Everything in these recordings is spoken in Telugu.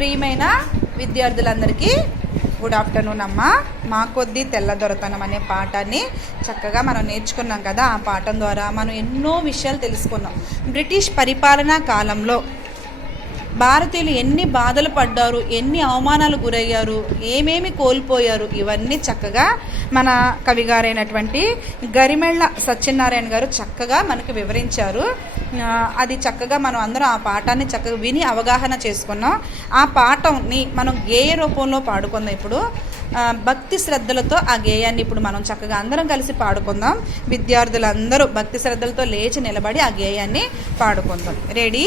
ప్రియమైన విద్యార్థులందరికీ గుడ్ ఆఫ్టర్నూన్ అమ్మ. మా కొద్దీ తెల్ల దొరతనం అనే పాఠాన్ని చక్కగా మనం నేర్చుకున్నాం కదా. ఆ పాఠం ద్వారా మనం ఎన్నో విషయాలు తెలుసుకున్నాం. బ్రిటిష్ పరిపాలనా కాలంలో భారతీయులు ఎన్ని బాధలు పడ్డారు ఎన్ని అవమానాలు గురయ్యారు ఏమేమి కోల్పోయారు ఇవన్నీ చక్కగా మన కవిగారైనటువంటి గరిమెళ్ళ సత్యనారాయణ గారు చక్కగా మనకు వివరించారు. అది చక్కగా మనం అందరం ఆ పాఠాన్ని చక్కగా విని అవగాహన చేసుకున్నాం. ఆ పాఠంని మనం గేయ రూపంలో పాడుకుందాం ఇప్పుడు. భక్తి శ్రద్ధలతో ఆ గేయాన్ని ఇప్పుడు మనం చక్కగా అందరం కలిసి పాడుకుందాం. విద్యార్థులందరూ భక్తి శ్రద్ధలతో లేచి నిలబడి ఆ గేయాన్ని పాడుకుందాం. Ready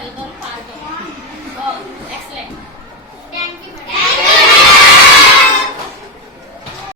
잘 걸어.